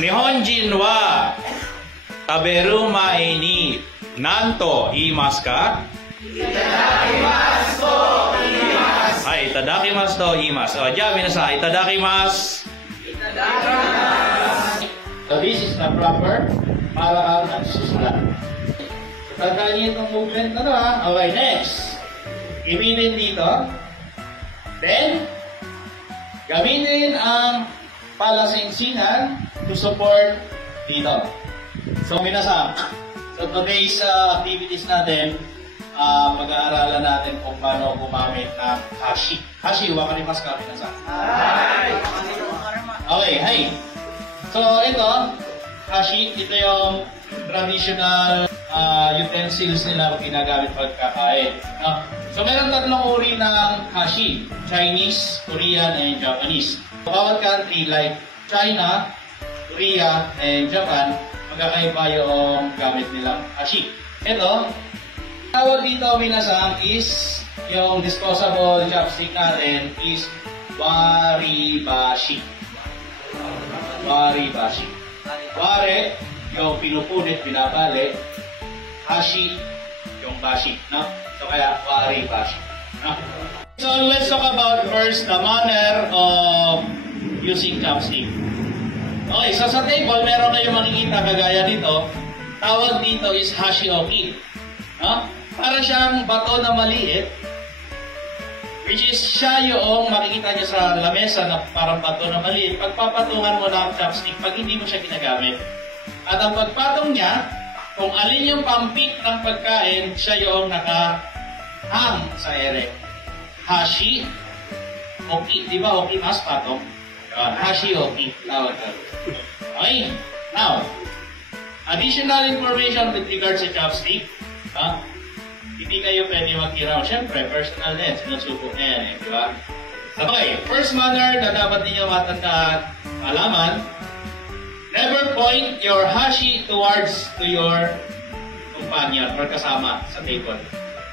Nihonjin wa taberu mae ni nanto imasu ka? Itadakimasu to imasu. Hai, itadakimasu to imasu. O, diyan, minasai. Itadakimasu. Itadakimasu. So, this is the proper para ang nagsusulat. So, tandaan niyo itong movement na to, ha? Okay, next. Gamitin dito. Then, gamitin ang palasingsingan to support dito. So, minasam. So, today's activities natin, mag-aaralan natin kung paano gumamit ng hashi. Hashi, wakarimasu ka, minasam. Okay, hi. So, ito, hashi, ito yung traditional utensils nila kung ginagamit pagkakain. No? So, meron tatlong uri ng hashi. Chinese, Korean, and Japanese. Bawat country like China, Korea, and Japan, magkakaiba yung gamit nilang hashi. Ito, tawag dito minasang is, yung disposable chopstick natin is waribashi. Waribashi. Ware, yung pinupunit, binabali. Hashi, yung bashi. No? So kaya waribashi. No? So let's talk about first the manner of using chopstick. Okay, so sa table, meron na yung makikita kagaya nito. Tawag dito is hashioki. No? Para siyang bato na maliit, which is siya yung makikita niyo sa lamesa na parang bato na maliit. Pagpapatungan mo ng chopstick pag hindi mo siya ginagamit. At ang pagpatong niya, kung alin yung pampik ng pagkain, siya yung nakahang sa ere. Hashi, oki. Di ba oki mas patong? Hashi, oki. Tawag ka. Okay. Now, additional information with regards sa chopstick. Hindi kayo pwede mag-iraw. Siyempre, personal din. Sinusuko na yan. Di ba? Okay. First manner na dapat ninyo matandaan, alaman, never point your hashi towards to your companion or kasama sa table.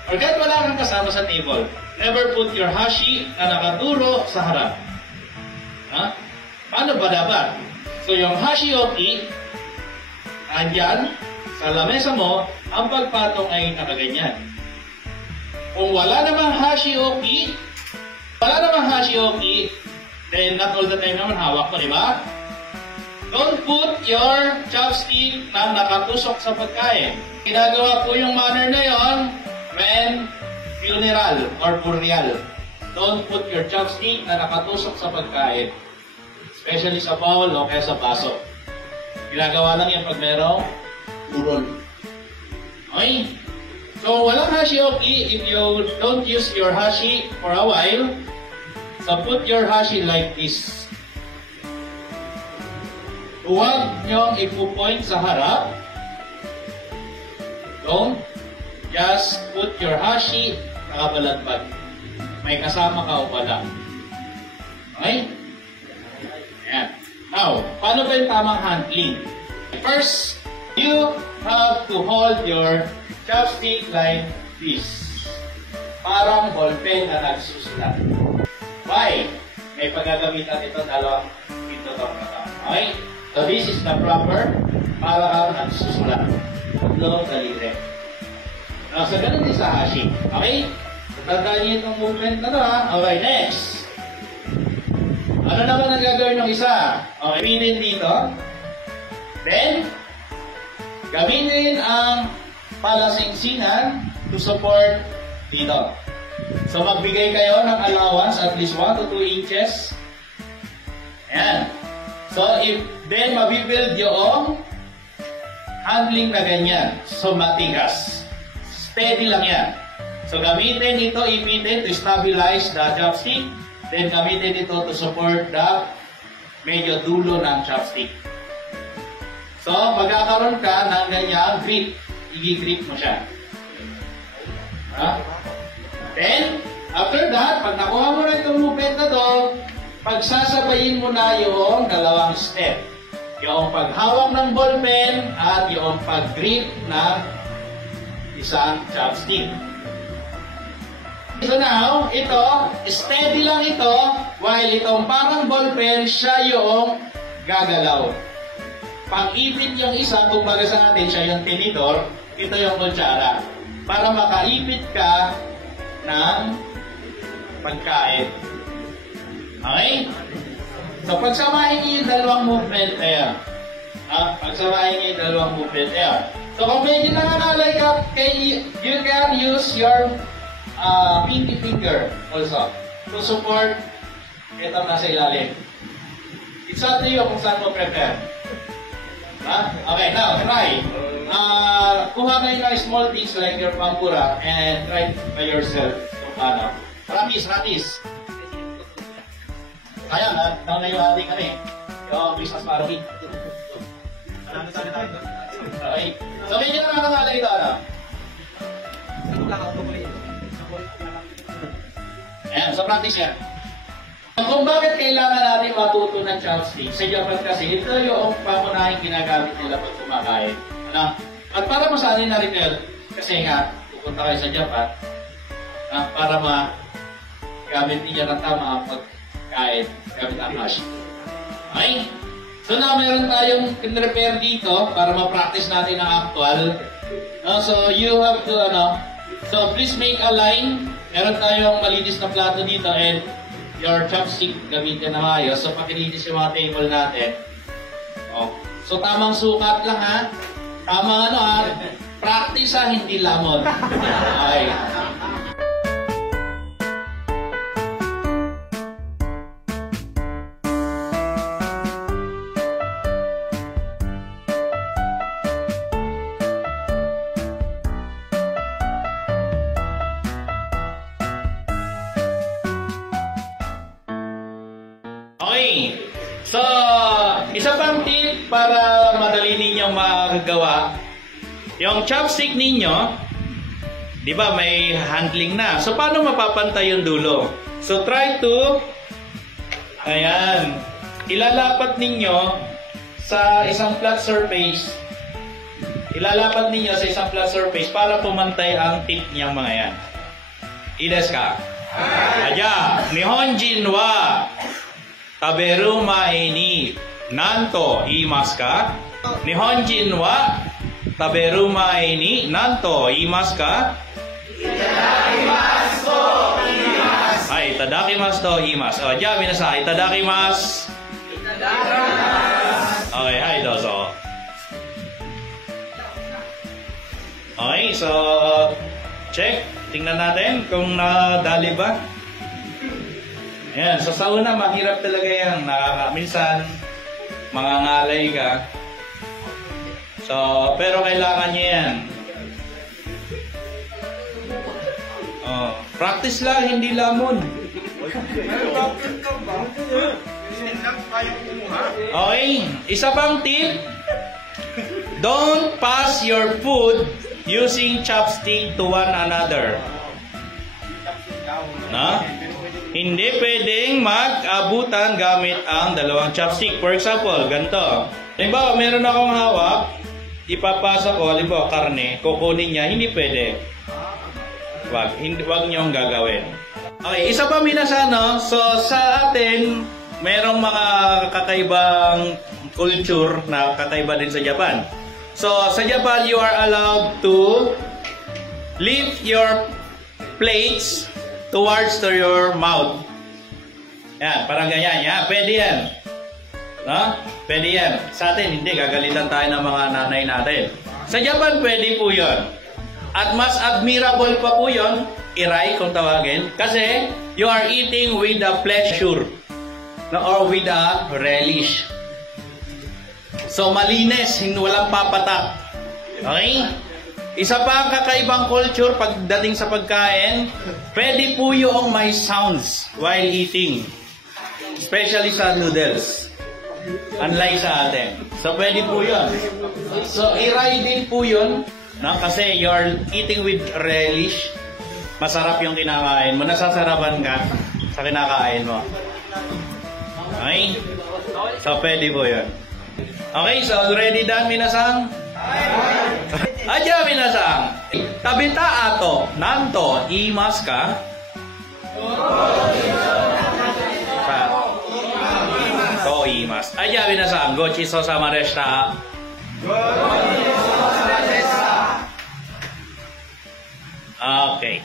Forget wala kang kasama sa table. Never put your hashi na nakaturo sa harap. Paano ba dapat? So, yung hashioki, andyan, sa lamesa mo, ang pagpatong ay nakaganyan. Kung wala namang hashioki, then not all the time naman hawak mo, di ba? Don't put your chopstick na nakatusok sa pagkain. Ginagawa po yung manner na yon when funeral or burial. Don't put your chopstick na nakatusok sa pagkain. Especially sa bowl o kaya sa baso. Ginagawa lang yan pag merong urol. Okay? So, walang hashioki if you don't use your hashi for a while. So, put your hashi like this. Huwag niyong ipupoint sa harap. Don't. Just put your hashi nakabaladbad. May kasama ka o wala. Okay? Ayan. Now, paano ba yung tamang handling? First, you have to hold your chopstick like this. Parang ballpen na nagsusulat. Why? May paggagamitan ito, dalawang ito itong katama. Okay? So, this is the proper para kang nagsusulat. Tatlong daliri. Now, so ganun din sa hashi. Okay? Tandaan niyo itong movement na to, ha? Okay, next. Ano naman ang gagawin ng isa? Okay, gamitin dito. Then, gamitin ang palasingsingan to support dito. So, magbigay kayo ng allowance at least 1 to 2 inches. Ayan. So, then mabibuild yung handling na ganyan. So, matigas. Steady lang yan. So, gamitin ito, ipitin to stabilize the chopstick. Then, gamitin ito to support the medyo dulo ng chopstick. So, magkakaroon ka ng ganyang grip. I-grip mo siya. Then, after that, pag nakuha mo na itong movement na to, pagsasabayin mo na yung dalawang step. Yung paghawak ng ballpen at yung pag-grip ng isang chopstick. So now, ito, steady lang ito, while itong parang ballpen, siya yung gagalaw. pag ipit yung isa, kumbaga sa atin, siya yung tinidor, ito yung kutsara. Para makaipit ka ng pagkain. Okay? So, pagsamahin niyo yung dalawang movement, ayan. Pagsamahin niyo yung dalawang movement, ayan. So, kung medyo nangangalay ka, you can use your pinky finger also to support itong nasa ilalim. It's up to you kung saan mo prepare. Okay, now, try. Kuha kayo ng small things like your pampura and try by yourself. Practice. Ayan, down na yung ating yung Christmas party. Okay. So, medyo nakakala ito, Ayan, so practice yan. Kung bakit kailangan natin matuto ng chopstick, sa Japan kasi, ito yung pangunahing ginagamit nila pag kumakain. At para masanay na rin nila, kasi nga, pupunta kayo sa Japan, para magamit niya ng tama ang pagkain, gamit ang hashi. Okay? So na meron tayong prepare dito para ma-practice natin ang actual. So you have to, so please make a line. Meron tayong malinis na plato dito and your chopstick gamitin na maayos. So pakilinis yung mga table natin. So tamang sukat lang ha. Tamang practice ha, hindi lamon. Okay. So, isa pang tip para madali ninyong magagawa, yung chopstick ninyo, di ba may handling na. So, paano mapapantay yung dulo? So, try to, ayan, ilalapat ninyo sa isang flat surface. Ilalapat ninyo sa isang flat surface para pumantay ang tip niyang mga yan. Ides ka. Aja, Nihonjin wa taberu mae ni nanto iimasu ka? Nihonjin wa taberu mae ni nanto iimasu ka? Itadakimasu to iimasu. Hai, itadakimasu to iimasu. Oh, ja minasan, itadakimasu. Itadakimasu. Okay, hai, dozo. Okay, so check. Tingnan natin kung nadali ba. Ayan, so sa una, mahirap talaga yan. Minsan, mangangalay ka. So, pero kailangan niya yan. Practice lang, hindi lamon. Okay, isa pang tip. Don't pass your food using chopstick to one another. Hindi pwedeng mag-abutan gamit ang dalawang chopstick. For example, ganito. Halimbawa, meron akong hawak, ipapasa ko, halimbawa, karne, kukunin niya, hindi pwede. Wag niyong gagawin. Okay, isa pa minasan, no? So, sa atin, merong mga kakaibang culture na kakaiba din sa Japan. So, sa Japan, you are allowed to lift your plates towards to your mouth. Yan, parang ganyan. Yan, pwede yan. No? Pwede yan. Sa atin, hindi. Gagalitan tayo ng mga nanay natin. Sa Japan, pwede po yun. At mas admirable pa po yun, irai kung tawagin, kasi you are eating with a pleasure. No? Or with a relish. So, malinis. Walang papatak. Okay? Isa pa ang kakaibang culture pagdating sa pagkain, pwede po yung may sounds while eating. Especially sa noodles. Unlike sa atin. So, pwede po yun. So, iray din po yun. No? Kasi you're eating with relish. Masarap yung kinakain mo. Nasasarapan ka sa kinakain mo. Okay? So, pwede po yun. Okay, so already done, minasan? Aja, minasan. Tabita ato, nanto, iimasu ka? To iimasu. gozaimasu. Aya, minasan, gochiso sama deshita. Okay.